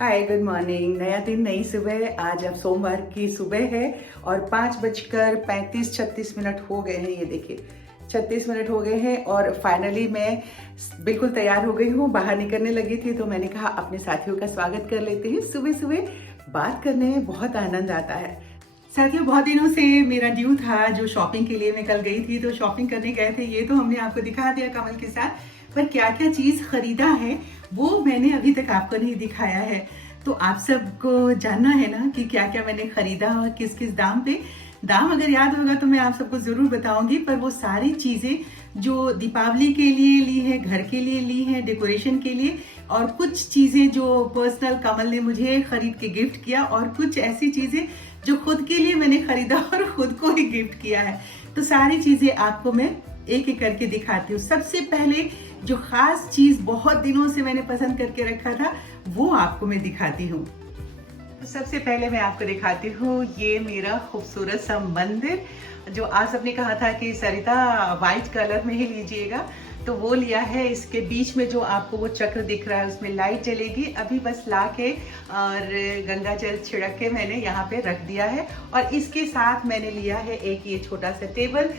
हाय, good morning. नया दिन, नई सुबह। आज अब सोमवार की सुबह है और 5:35-36 हो गए हैं। ये देखिए 36 मिनट हो गए हैं और फाइनली मैं बिल्कुल तैयार हो गई हूँ। बाहर निकलने लगी थी तो मैंने कहा अपने साथियों का स्वागत कर लेते हैं। सुबह सुबह बात करने में बहुत आनंद आता है। साथियों, बहुत दिनों से मेरा ड्यू था जो शॉपिंग के लिए मैं कल गई थी, तो शॉपिंग करने गए थे। ये तो हमने आपको दिखा दिया कमल के साथ, पर क्या क्या चीज खरीदा है वो मैंने अभी तक आपको नहीं दिखाया है। तो आप सबको जानना है ना कि क्या क्या मैंने खरीदा और किस किस दाम पे। दाम अगर याद होगा तो मैं आप सबको जरूर बताऊंगी, पर वो सारी चीजें जो दीपावली के लिए ली है, घर के लिए ली है, डेकोरेशन के लिए, और कुछ चीजें जो पर्सनल कमल ने मुझे खरीद के गिफ्ट किया, और कुछ ऐसी चीजें जो खुद के लिए मैंने खरीदा और खुद को ही गिफ्ट किया है। तो सारी चीजें आपको मैं एक एक करके दिखाती हूँ। सबसे पहले जो खास चीज बहुत दिनों से मैंने पसंद करके रखा था वो आपको मैं दिखाती हूँ। सबसे पहले मैं आपको दिखाती हूँ ये मेरा खूबसूरत सा मंदिर, जो आज सबने कहा था कि सरिता व्हाइट कलर में ही लीजिएगा, तो वो लिया है। इसके बीच में जो आपको वो चक्र दिख रहा है उसमें लाइट जलेगी। अभी बस ला के और गंगा जल छिड़क के मैंने यहाँ पे रख दिया है। और इसके साथ मैंने लिया है एक ये छोटा सा टेबल,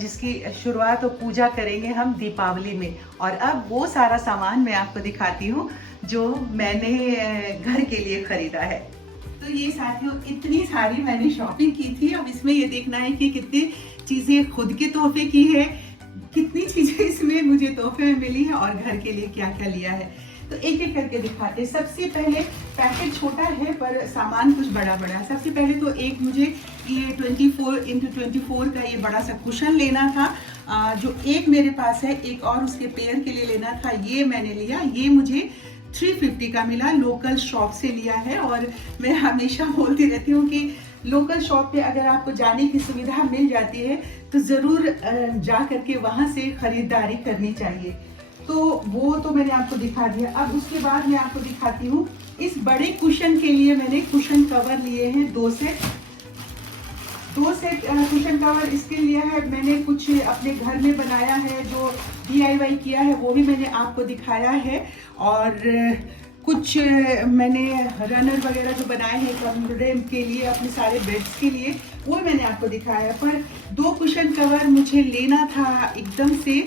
जिसकी शुरुआत और पूजा करेंगे हम दीपावली में। और अब वो सारा सामान मैं आपको दिखाती हूँ जो मैंने घर के लिए खरीदा है। तो ये साथियों, इतनी सारी मैंने शॉपिंग की थी। अब इसमें ये देखना है कि कितनी चीजें खुद के तोहफे की है, कितनी चीजें इसमें मुझे तोहफे में मिली है, और घर के लिए क्या क्या लिया है। तो एक एक करके दिखाते हैं। सबसे पहले पैकेट छोटा है पर सामान कुछ बड़ा बड़ा है। सबसे पहले तो एक मुझे ये 24x24 का ये बड़ा सा कुशन लेना था, जो एक मेरे पास है, एक और उसके पैर के लिए लेना था। ये मैंने लिया। ये मुझे 350 का मिला, लोकल शॉप से लिया है। और मैं हमेशा बोलती रहती हूँ कि लोकल शॉप पे अगर आपको जाने की सुविधा मिल जाती है तो ज़रूर जा करके वहाँ से खरीदारी करनी चाहिए। तो वो तो मैंने आपको दिखा दिया। अब उसके बाद मैं आपको दिखाती हूँ इस बड़े कुशन के लिए मैंने कुशन कवर लिए हैं, दो सेट कुशन कवर इसके लिए है। मैंने कुछ अपने घर में बनाया है, जो DIY किया है वो भी मैंने आपको दिखाया है। और कुछ मैंने रनर वगैरह जो बनाए हैं कमरे के लिए, अपने सारे बेड्स के लिए, वो मैंने आपको दिखाया है। पर दो कुशन कवर मुझे लेना था एकदम से,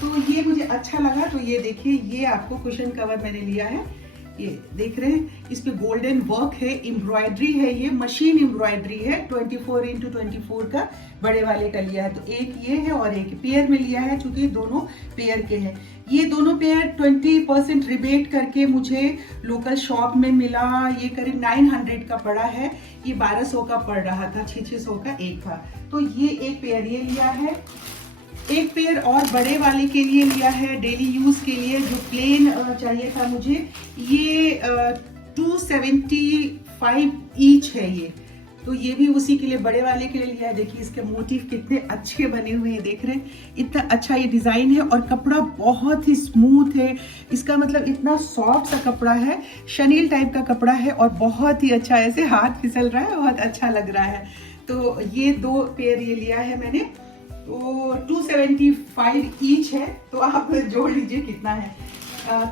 तो ये मुझे अच्छा लगा। तो ये देखिए, ये आपको कुशन कवर मैंने लिया है। ये देख रहे हैं, इस पे गोल्डन वर्क है, एम्ब्रॉयडरी है, ये मशीन एम्ब्रॉयडरी है। 24x24 का बड़े वाले का लिया है। तो एक ये है और एक पेयर में लिया है, क्योंकि दोनों पेयर के हैं। ये दोनों पेयर 20% रिबेट करके मुझे लोकल शॉप में मिला। ये करीब 900 का पड़ा है। ये 1200 का पड़ रहा था, 600 का एक था। तो ये एक पेयर ये लिया है। एक पेयर और बड़े वाले के लिए लिया है, डेली यूज के लिए, जो प्लेन चाहिए था मुझे। ये 275 ईच है ये, तो ये भी उसी के लिए, बड़े वाले के लिए लिया है। देखिए इसके मोटिव कितने अच्छे बने हुए हैं, देख रहे हैं, इतना अच्छा ये डिजाइन है। और कपड़ा बहुत ही स्मूथ है, इसका मतलब इतना सॉफ्ट सा कपड़ा है, शनील टाइप का कपड़ा है, और बहुत ही अच्छा, ऐसे हाथ फिसल रहा है, बहुत अच्छा लग रहा है। तो ये दो पेयर ये लिया है मैंने। तो 275 ईच है, तो आप जोड़ लीजिए कितना है।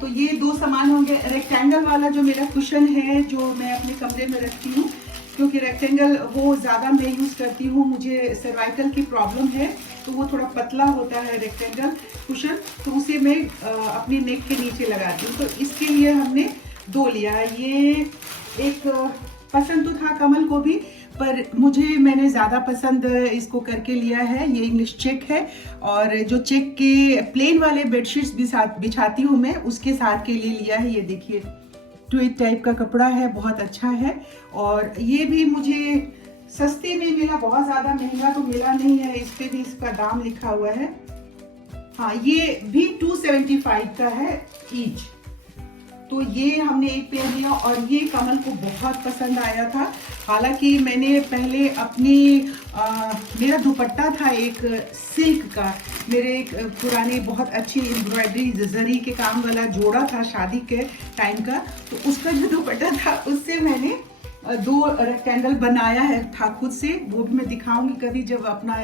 तो ये दो सामान होंगे। रेक्टेंगल वाला जो मेरा कुशन है, जो मैं अपने कमरे में रखती हूँ, क्योंकि रेक्टेंगल वो ज़्यादा मैं यूज़ करती हूँ, मुझे सर्वाइकल की प्रॉब्लम है, तो वो थोड़ा पतला होता है रेक्टेंगल कुशन, तो उसे मैं अपने नेक के नीचे लगाती हूँ। तो इसके लिए हमने दो लिया है। ये एक पसंद तो था कमल को भी, पर मैंने ज़्यादा पसंद इसको करके लिया है। ये इंग्लिश चेक है, और जो चेक के प्लेन वाले बेडशीट्स बिछाती हूँ मैं, उसके साथ के लिए लिया है। ये देखिए ट्वीट टाइप का कपड़ा है, बहुत अच्छा है। और ये भी मुझे सस्ते में मिला, बहुत ज़्यादा महंगा तो मिला नहीं है। इस पे भी इसका दाम लिखा हुआ है। हाँ, ये भी 275 का है ईच। तो ये हमने एक पेयर लिया, और ये कमल को बहुत पसंद आया था। हालांकि मैंने पहले मेरा दुपट्टा था एक सिल्क का, मेरे एक पुरानी बहुत अच्छी एम्ब्रॉयडरी जरी के काम वाला जोड़ा था शादी के टाइम का, तो उसका जो दुपट्टा था उससे मैंने दो रेक्टेंगल बनाया है था खुद से, वो भी मैं दिखाऊंगी कभी जब अपना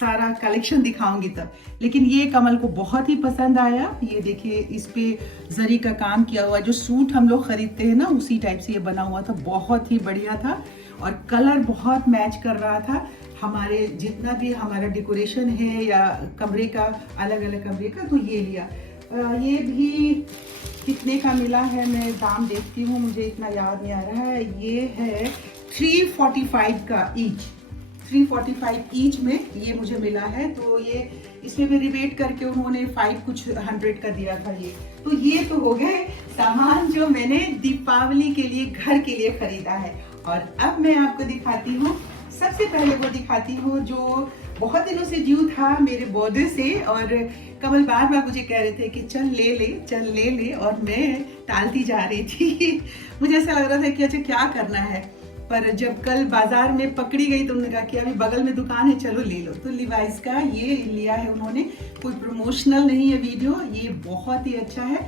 सारा कलेक्शन दिखाऊंगी तब। लेकिन ये कमल को बहुत ही पसंद आया। ये देखिए इस पे जरी का काम किया हुआ, जो सूट हम लोग खरीदते हैं ना उसी टाइप से ये बना हुआ था, बहुत ही बढ़िया था और कलर बहुत मैच कर रहा था हमारे जितना भी हमारा डेकोरेशन है या कमरे का, अलग अलग कमरे का। तो ये लिया। ये भी कितने का मिला है, मैं दाम देखती हूँ, मुझे इतना याद नहीं आ रहा है। ये है 345 का ईच, 345 ईच में ये मुझे मिला है। तो ये इसमें भी रिबेट करके उन्होंने 5 कुछ 100 का दिया था ये। तो ये तो हो गए सामान जो मैंने दीपावली के लिए घर के लिए खरीदा है। और अब मैं आपको दिखाती हूँ, सबसे पहले वो दिखाती हूँ जो बहुत दिनों से ड्यू था मेरे बर्थडे से, और कमल बार बार मुझे कह रहे थे कि चल ले ले चल ले ले, और मैं टालती जा रही थी। मुझे ऐसा लग रहा था कि अच्छा क्या करना है, पर जब कल बाजार में पकड़ी गई तो उन्होंने कहा कि अभी बगल में दुकान है चलो ले लो। तो लिवाइस का ये लिया है उन्होंने, कोई प्रमोशनल नहीं है वीडियो, ये बहुत ही अच्छा है,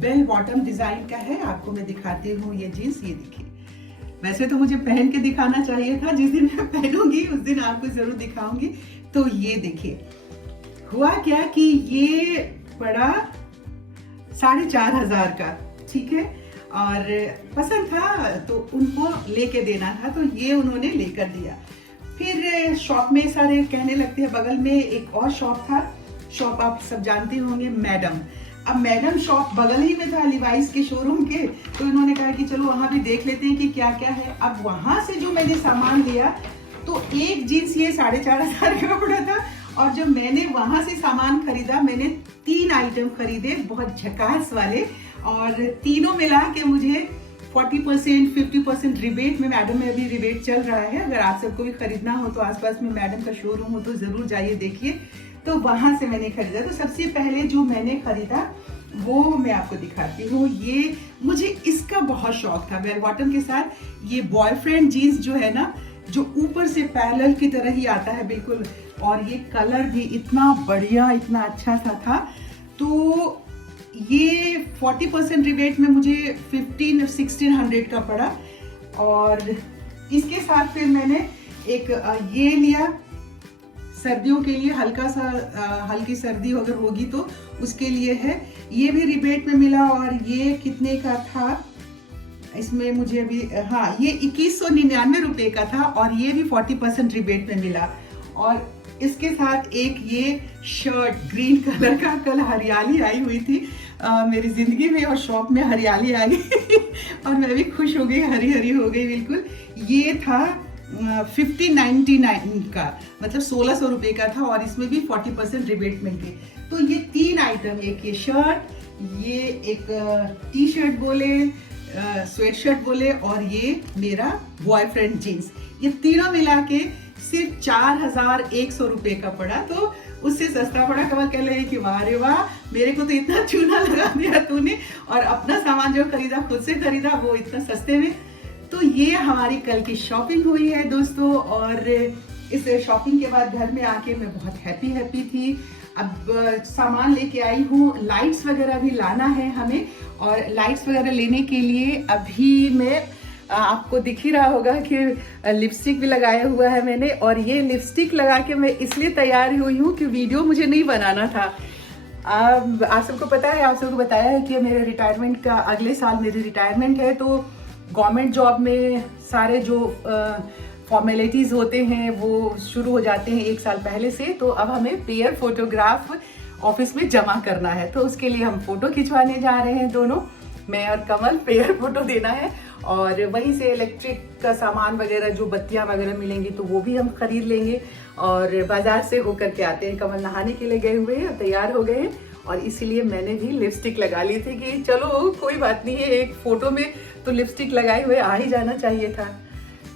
बेल बॉटम डिजाइन का है। आपको मैं दिखाती हूँ ये जीन्स, ये देखिए। वैसे तो मुझे पहन के दिखाना चाहिए था, जिस दिन मैं पहनूंगी उस दिन आपको जरूर दिखाऊंगी। तो ये देखिए हुआ क्या कि ये पड़ा 4,500 का, ठीक है, और पसंद था तो उनको लेके देना था, तो ये उन्होंने लेकर दिया। फिर शॉप में सारे कहने लगते हैं, बगल में एक और शॉप था, शॉप आप सब जानते होंगे मैडम। अब मैडम शॉप बगल ही में था लिवाइस के शोरूम के, तो इन्होंने कहा कि चलो वहां भी देख लेते हैं कि क्या क्या है। अब वहां से जो मैंने सामान लिया तो एक जीन्स ये 4,500 का पड़ा था, और जब मैंने वहां से सामान खरीदा मैंने 3 आइटम खरीदे बहुत झकास वाले, और तीनों मिला के मुझे 40% 50% रिबेट में, मैडम में अभी रिबेट चल रहा है। अगर आप सबको भी खरीदना हो तो आसपास में मैडम का शोरूम हो तो जरूर जाइए देखिए। तो वहां से मैंने खरीदा। तो सबसे पहले जो मैंने खरीदा वो मैं आपको दिखाती हूँ। ये मुझे इसका बहुत शौक था, बेल बॉटम के साथ ये बॉयफ्रेंड जीन्स जो है ना, जो ऊपर से पैरेलल की तरह ही आता है बिल्कुल, और ये कलर भी इतना बढ़िया इतना अच्छा सा था। तो ये 40% रिबेट में मुझे 1600 का पड़ा। और इसके साथ फिर मैंने एक ये लिया सर्दियों के लिए, हल्का सा हल्की सर्दी अगर होगी तो उसके लिए है, ये भी रिबेट में मिला। और ये कितने का था इसमें मुझे अभी, हाँ ये 2199 रुपए का था, और ये भी 40% रिबेट में मिला। और इसके साथ एक ये शर्ट ग्रीन कलर का, कल हरियाली आई हुई थी मेरी जिंदगी में और शॉप में हरियाली आ गई और मैं भी खुश हो गई, हरी हरी हो गई बिल्कुल। ये था 1599 का, मतलब 1600 रुपए का था, और इसमें भी 40% रिबेट मिल गई। तो ये 3 आइटम, एक ये शर्ट, ये एक टी शर्ट बोले, स्वेट शर्ट बोले, और ये मेरा बॉयफ्रेंड जीन्स, ये तीनों मिला के सिर्फ 4100 रुपए का पड़ा। तो उससे सस्ता पड़ा। कमल कह रहे कि वाह रे वाह, मेरे को तो इतना चूना लगा दिया तूने, और अपना सामान जो खरीदा खुद से खरीदा वो इतना सस्ते में। तो ये हमारी कल की शॉपिंग हुई है दोस्तों, और इस शॉपिंग के बाद घर में आके मैं बहुत हैप्पी थी। अब सामान लेके आई हूँ, लाइट्स वगैरह भी लाना है हमें, और लाइट्स वगैरह लेने के लिए अभी मैं, आपको दिख ही रहा होगा कि लिपस्टिक भी लगाया हुआ है मैंने, और ये लिपस्टिक लगा के मैं इसलिए तैयार हुई हूँ कि वीडियो मुझे नहीं बनाना था। आप सबको पता है, आप सबको बताया है कि मेरे रिटायरमेंट का, अगले साल मेरी रिटायरमेंट है। तो गवर्नमेंट जॉब में सारे जो फॉर्मेलिटीज़ होते हैं वो शुरू हो जाते हैं 1 साल पहले से। तो अब हमें पेयर फोटोग्राफ ऑफिस में जमा करना है, तो उसके लिए हम फोटो खिंचवाने जा रहे हैं दोनों, मैं और कमल, पेयर फोटो देना है। और वहीं से इलेक्ट्रिक का सामान वगैरह, जो बत्तियां वगैरह मिलेंगी तो वो भी हम खरीद लेंगे, और बाजार से होकर के आते हैं। कमल नहाने के लिए गए हुए हैं, तैयार हो गए हैं, और इसीलिए मैंने भी लिपस्टिक लगा ली थी कि चलो कोई बात नहीं है, एक फोटो में तो लिपस्टिक लगाए हुए आ ही जाना चाहिए था।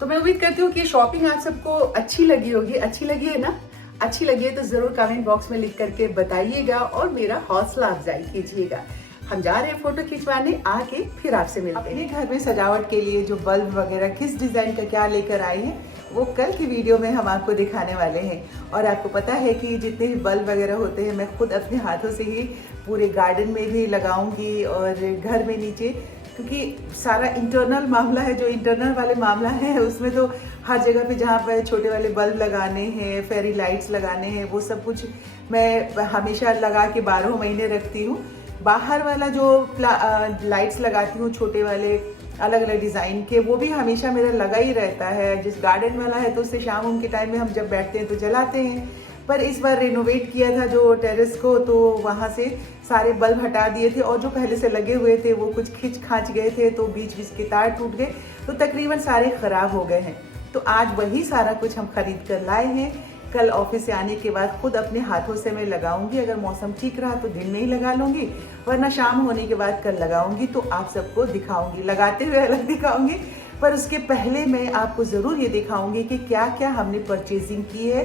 तो मैं उम्मीद करती हूँ कि शॉपिंग आप सबको अच्छी लगी होगी। अच्छी लगी है ना? अच्छी लगी है तो जरूर कमेंट बॉक्स में लिख करके बताइएगा और मेरा हौसला अफजाई कीजिएगा। हम जा रहे हैं फोटो खिंचवाने, आके फिर आपसे मिलते हैं। अपने घर में सजावट के लिए जो बल्ब वगैरह किस डिजाइन का क्या लेकर आए हैं वो कल की वीडियो में हम आपको दिखाने वाले हैं। और आपको पता है कि जितने भी बल्ब वगैरह होते हैं मैं खुद अपने हाथों से ही पूरे गार्डन में भी लगाऊंगी और घर में नीचे क्योंकि सारा इंटरनल मामला है, जो इंटरनल वाले मामला है उसमें तो हर जगह पे जहाँ पे छोटे वाले बल्ब लगाने हैं, फेरी लाइट्स लगाने हैं, वो सब कुछ मैं हमेशा लगा के 12 महीने रखती हूँ। बाहर वाला जो लाइट्स लगाती हूँ छोटे वाले अलग अलग डिज़ाइन के, वो भी हमेशा मेरा लगा ही रहता है। जिस गार्डन वाला है तो उससे शाम के टाइम में हम जब बैठते हैं तो जलाते हैं, पर इस बार रेनोवेट किया था जो टेरेस को, तो वहाँ से सारे बल्ब हटा दिए थे और जो पहले से लगे हुए थे वो कुछ खिंच खांच गए थे, तो बीच बीच के तार टूट गए, तो तकरीबन सारे ख़राब हो गए हैं। तो आज वही सारा कुछ हम खरीद कर लाए हैं। कल ऑफिस से आने के बाद खुद अपने हाथों से मैं लगाऊंगी। अगर मौसम ठीक रहा तो दिन में ही लगा लूँगी, वरना शाम होने के बाद कल लगाऊंगी, तो आप सबको दिखाऊंगी, लगाते हुए अलग दिखाऊंगी। पर उसके पहले मैं आपको ज़रूर ये दिखाऊंगी कि क्या क्या हमने परचेजिंग की है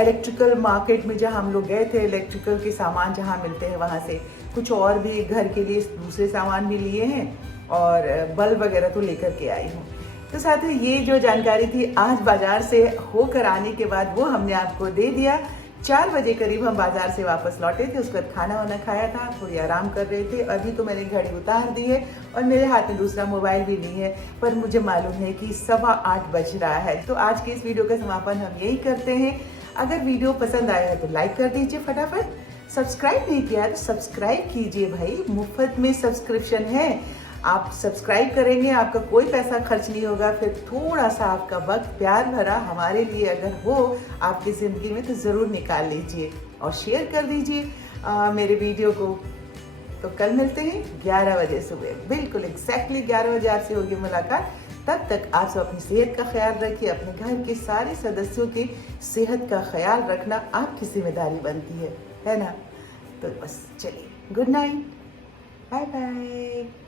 इलेक्ट्रिकल मार्केट में। जहाँ हम लोग गए थे, इलेक्ट्रिकल के सामान जहाँ मिलते हैं वहाँ से कुछ और भी घर के लिए दूसरे सामान भी लिए हैं और बल्ब वगैरह तो लेकर के आई हूँ। तो साथियों, ये जो जानकारी थी आज बाजार से होकर आने के बाद वो हमने आपको दे दिया। 4 बजे करीब हम बाजार से वापस लौटे थे, उसके बाद खाना वाना खाया था, थोड़ी आराम कर रहे थे। अभी तो मैंने घड़ी उतार दी है और मेरे हाथ में दूसरा मोबाइल भी नहीं है, पर मुझे मालूम है कि 7:15 बज रहा है। तो आज के इस वीडियो का समापन हम यही करते हैं। अगर वीडियो पसंद आया है तो लाइक कर दीजिए फटाफट, सब्सक्राइब नहीं किया है तो सब्सक्राइब कीजिए भाई, मुफ्त में सब्सक्रिप्शन है। आप सब्सक्राइब करेंगे, आपका कोई पैसा खर्च नहीं होगा, फिर थोड़ा सा आपका वक्त प्यार भरा हमारे लिए अगर हो आपकी ज़िंदगी में तो ज़रूर निकाल लीजिए और शेयर कर दीजिए मेरे वीडियो को। तो कल मिलते हैं 11 बजे सुबह, बिल्कुल एग्जैक्टली 11 बजे आपसे होगी मुलाकात। तब तक आप सब अपनी सेहत का ख्याल रखिए, अपने घर के सारे सदस्यों की सेहत का ख्याल रखना आपकी जिम्मेदारी बनती है ना। तो बस चलिए, गुड नाइट, बाय बाय।